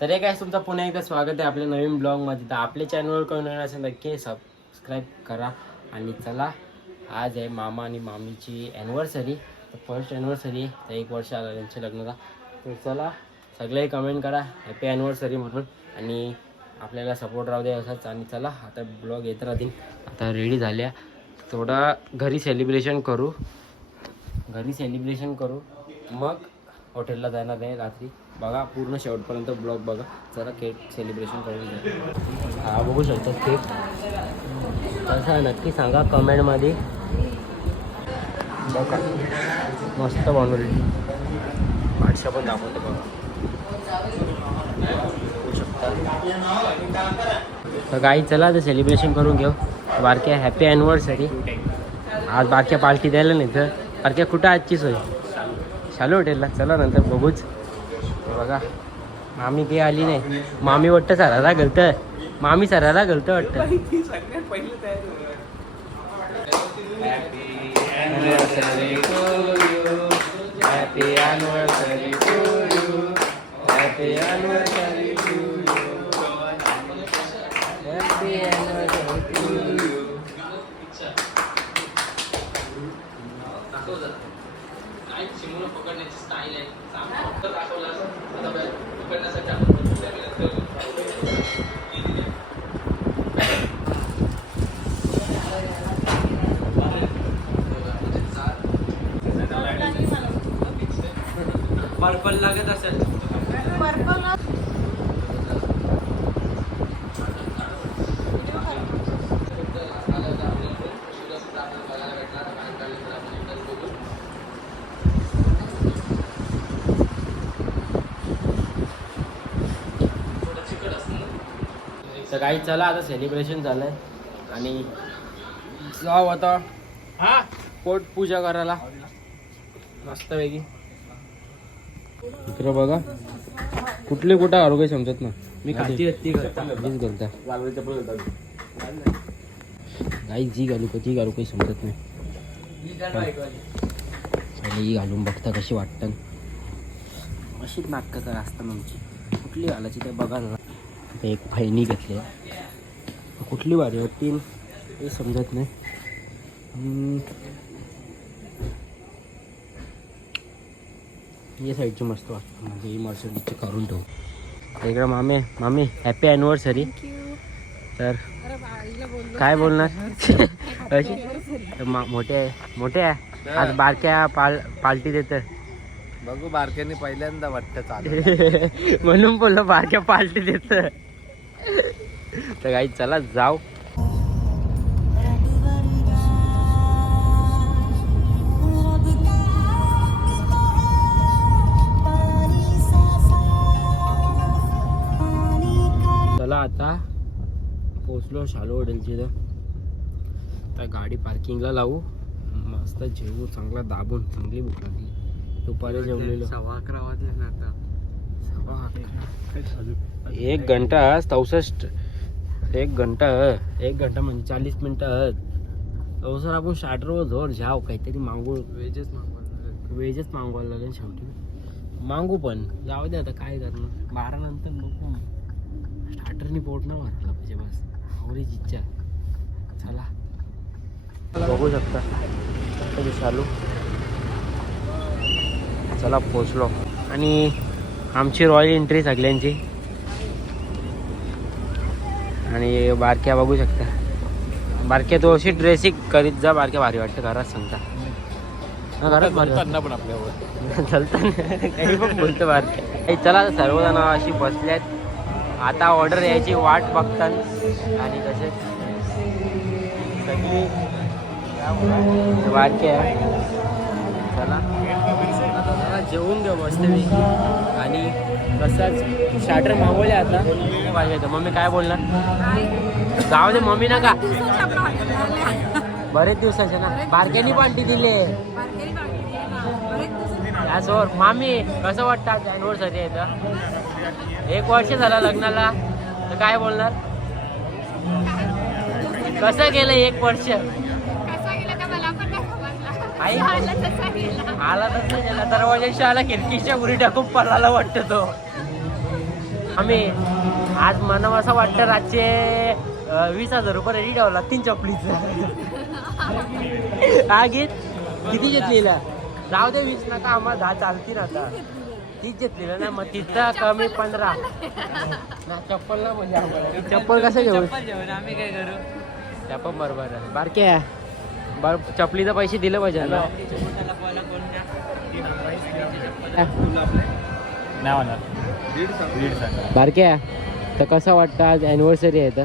तर एक आहे तुमचं पुन्हा एकदा स्वागत आहे आपल्या नवीन ब्लॉगमध्ये तर आपल्या चॅनलवर कोण नवीन असेल नक्की सबस्क्राईब करा. आणि चला आज आहे मामा आणि मामीची ॲनिव्हर्सरी तर फर्स्ट ॲनिव्हर्सरी तर एक वर्ष आला त्यांच्या लग्नाचा तर चला सगळे कमेंट करा. हॅपी ॲनिव्हर्सरी म्हणून. आणि आपल्याला सपोर्ट राहू दे असंच. आणि चला आता ब्लॉग येत राहतील. आता रेडी झाल्या. थोडा घरी सेलिब्रेशन करू. घरी सेलिब्रेशन करू. मग हॉटेलला जाणार आहे रात्री. बघा पूर्ण शेवटपर्यंत ब्लॉग बघा. जरा केक सेलिब्रेशन करून घ्या हा बघू शकतो केक कसा नक्की सांगा कमेंटमध्ये बघा. मस्त बनवली. पाठशा पण दाखवते बघा. बघू तर काही चला तर सेलिब्रेशन करून घेऊ. बारक्या हॅपी ॲनिव्हर्सरी आज बारक्या पार्टी द्यायला नाही तर. बारक्या कुठं आजची सोय? शालू हॉटेलला चला नंतर बघूच. बघा. मामी काही आली नाही. मामी वाटतं सराला गलतं. मामी सराला गलतं वाटतं happy anniversary to you happy anniversary to you happy anniversary to you purple लागत असेल तर काही चला आता सेलिब्रेशन झालंय. आणि जाऊ आता. हा? पोट पूजा करायला. मस्तपैकी इकडं बघा. कुठले कुठं आरोग्य समजत ना. मी खाती. ती मीच घालता. काही जी घालू का ती घालू काही समजत नाही ही घालून बघता कशी वाटतं अशीच नाटकं करा असतात आमची. कुठली घालायची ते बघा ना एक फायनी घेतली कुठली भारी वाटतील हे समजत नाही. या साईडची मस्त वाटतं. म्हणजे ही करून ठेवू. इकडं मामे मामी हॅपी ॲनिव्हर्सरी तर काय बोलणार? अशी? तर मा- मोठे आहे. मोठे आहे. आज बारक्या पाल पालटी देत बघू बारक्याने पहिल्यांदा वाटतं चालू म्हणून बोललो बारक्या पालटी देत तर काही चला जाऊ. शालो हॉटेलची इथं. तर गाडी पार्किंगला लावू. मस्त जेवू चांगला दाबून चांगली भूक लागली. दुपारी जेवलेलो. सव्वा अकरा वाजले ना आता. एक घंटा चौसष्ट. एक घंटा एक घंटा म्हणजे चाळीस मिनटं. अवसर आपण स्टार्टरवर जोर जाव काहीतरी मागू वेजेस मागवणार वेजच मागवायला लागेल शेवटी. मागू पण. जाऊ दे आता काय करणार? बारा नंतर बघू स्टार्टरनी पोट न भरायला पाहिजे बस. आवडीच इच्छा चला. बघू शकता. कधी चालू चला पोचलो आणि आमची रॉयल एंट्री सगळ्यांची. आणि बारक्या बघू शकता. बारक्या तो अशी ड्रेसिंग करीत जा बारक्या भारी वाटतं घरात सांगता. घरात भारी वाटतं. पण आपल्यावर. चालतं काही पण बोलतो बारक्या. चला सर्वजण अशी बसल्यात. आता ऑर्डर यायची वाट बघतात आणि कसे सगळी आहे. चला. आता जरा जेवून घेऊ मस्तपैकी आणि तसंच स्टार्टर मागवले आता. पाहिजे होतं मम्मी काय बोलणार? जाऊ दे मम्मी नका. बरेच दिवसाचे ना. बारक्यानी पार्टी दिले यासोर मामी कसं वाटतं आपल्या अॅनिव्हर्सरी आहे तर? एक वर्ष झालं लग्नाला तर काय बोलणार? कसं गेलं एक वर्ष. आई. आला तसं गेला दरवाजाशी आला खिडकीच्या उरी टाकून पळाला वाटतं तो. आम्ही आज मला असं वाटतं रातचे वीस हजार रुपये रेडी ठेवला तीन चपलीचं. हा गीत किती घेतलेला जाऊ दे वीस नका आम्हाला दहा चालतील आता. तीच घेतलेलं ना मग तिथं कमी पंधरा. ना चप्पल ना म्हणजे आम्हाला. चप्पल कसं घेऊ आम्ही काय करू? चप्पल बरोबर आहे. बारके बर चपलीचे पैसे दिले पाहिजे ना. नाही बारके तर कसं वाटतं आज अॅनिव्हर्सरी आहे तर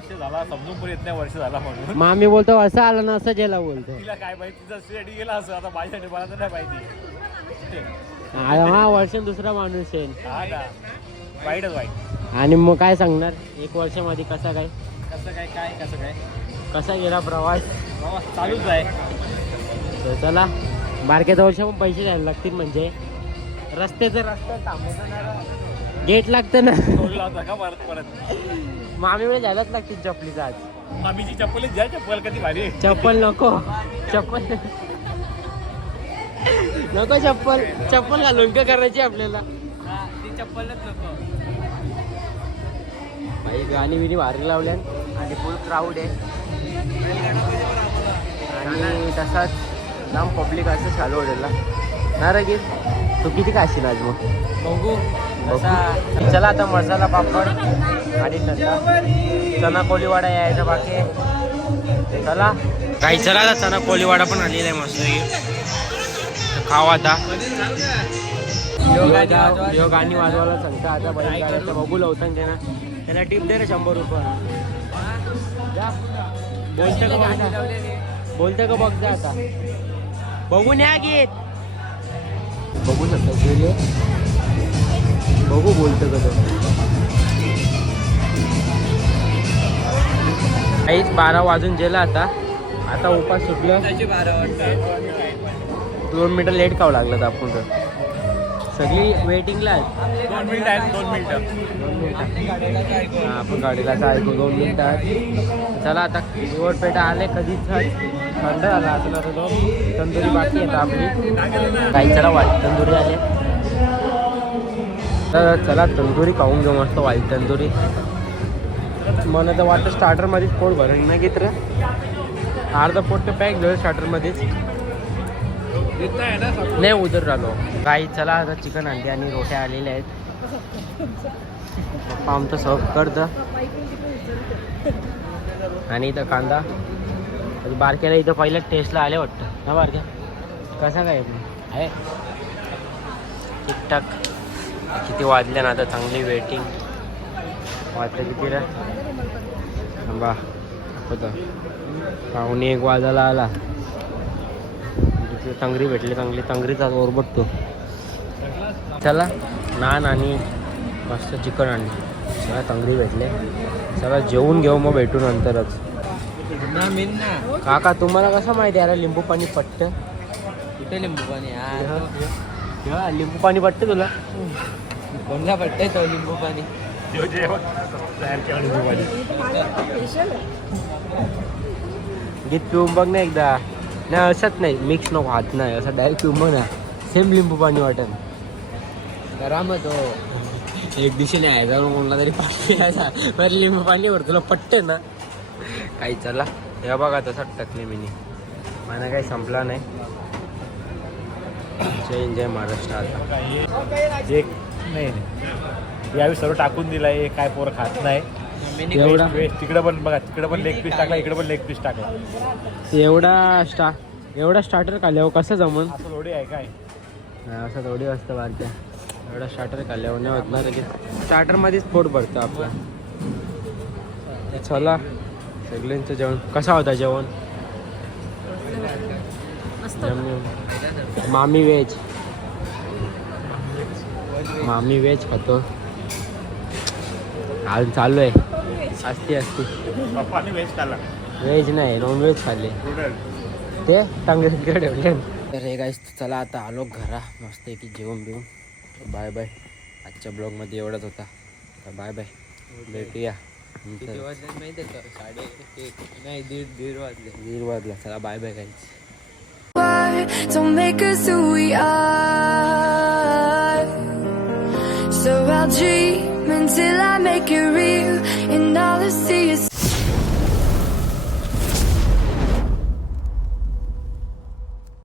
वर्ष झाला समजून पण येत नाही वर्ष झाला म्हणून. मग आम्ही बोलतो असं आलं ना असं जेला बोलतो. तिला काय माहिती तिचा स्टेडी गेला असं आता माझ्यासाठी मला तर नाही माहिती. हा वर्ष दुसरा माणूस आहे. हा ना. वाईटच वाईट. आणि मग काय सांगणार? एक वर्षामध्ये कसा काय? कसं काय काय कसं काय? कसा गेला प्रवास? बाबा चालूच आहे. तर चला बारक्याच्या वर्ष पण पैसे द्यायला लागतील म्हणजे. रस्त्याचं रस्ता थांबवतो गेट लागतं ना. सोडला होता का परत परत? मग आम्ही वेळ द्यायलाच लागतील चपलीचा आज. आम्हीची चप्पलच द्या चप्पल कधी भारी आहे. चप्पल नको. चप्पल. नको चप्पल. चप्पल घालून का करायची आपल्याला? ती चप्पलच नको. गाणी बिणी भारी लावल्या आणि फुल क्राऊड आहे. आणि तसाच जाम पब्लिक असं चालू हॉटेलला ना. रे गीत तू किती खाशील आज मग? बघू. चला आता मसाला पापड आणि चना चना कोलीवाडा यायचा बाकी. चला. काही चला आता चना कोलीवाडा पण आलेला आहे मस्त खाऊ आता. यो गाणी वाजवायला सांगता आता बैलगाड्याचं बघू लवतान त्यानं. त्याला टिप दे रे शंभर रुपये. बोलतं का. बोलतं का बघ जा आता? बघून या गीत. बघू शकता व्हिडिओ बघू बोलतं का तो काहीच बारा वाजून गेला आता. आता उपास सुटलं. दोन मिनिटं लेट खावं लागलं आपण तर. सगळी वेटिंगला आहेत. दोन मिनिटं आहेत दोन मिनिटं. दोन मिनिटं. हा, आपण गाडीला ऐकू दोन मिनिटात चला आता पेटा आले कधीच. थंड झाला असं तो. तंदुरी बाकी आहे आता आपली. काही चला वाईट तंदुरी आले तर चला तंदुरी खाऊन घेऊ मस्त वाईट तंदुरी. मला तर वाटतं स्टार्टरमध्येच पोट भरून नाही घेत रे अर्धा पोट तर पॅक घेऊ स्टार्टरमध्येच नाही उदर राहिलो काही चला आता चिकन आणते आणि रोट्या आलेल्या आहेत. पप्पा आमचं सर्व करतं. आणि इथं कांदा. बारक्याला इथं पहिल्या टेस्टला आले वाटतं. ना बारक्या. कसा काय आहे? ठीकठाक किती वाजले ना आता चांगली वेटिंग वाजलं किती रे? होतं पाहुणे एक वाजायला आला. तिथे तंगरी भेटली चांगली तंगरीचा वर बघतो. चला नान आणि मस्त चिकन आणली. सगळ्या तंगरी भेटले. सगळं जेवून घेऊ मग भेटू नंतरच. काका तुम्हाला कसं माहिती आहे यार लिंबू पाणी पट्ट? कुठे लिंबू पाणी हा, लिंबू पाणी पट्ट तुला? कोणला पडतंय तो लिंबू पाणी? गीत पिऊन बघ ना एकदा. नाही असंच नाही. मिक्स नको हात नाही. असं डायरेक्ट पिऊन बघ ना. सेम लिंबू पाणी वाटन करा मग तो. एक दिवशी नाही आहे जाऊन कोणला तरी पाणी. बरं लिंबू पाणी वर तुला पट्ट ना. काही चला. हे बघा तसं टाकले मी मला काही संपला नाही. जय जय महाराष्ट्र. आता जे नाही नाही. यावेळी सर्व टाकून दिलाय काय पोर खात नाही. एवढा तिकडे पण बघा तिकडे पण लेग पीस टाकला इकडे पण लेग पीस टाकला. एवढा स्टा एवढा स्टार्टर खाल्ल्यावर कसं जमन? असं थोडी आहे काय? नाही, असं थोडी वाजतं बारक्या. एवढा स्टार्टर खाल्ल्यावर नाही होत ना लगेच. स्टार्टरमध्येच पोट भरतं आपलं. चला सगळ्यांचं जेवण. कसा होता जेवण? मामी व्हेज मामी व्हेज खातो आज चालू आहे असती असती व्हेज नाही नॉन व्हेज खाल्ले ते टांगडे ठेवले तर हे गाईस चला आता आलो घरा मस्त की जेवण बिवून बाय बाय आजच्या ब्लॉगमध्ये एवढंच होता तर बाय बाय भेटूया नंतर. माहिती का साडे नाही दीड दीड वाजले दीड वाजला चला bye bye guys Don't make us who we are. So I'll dream until I make it real. And all I see is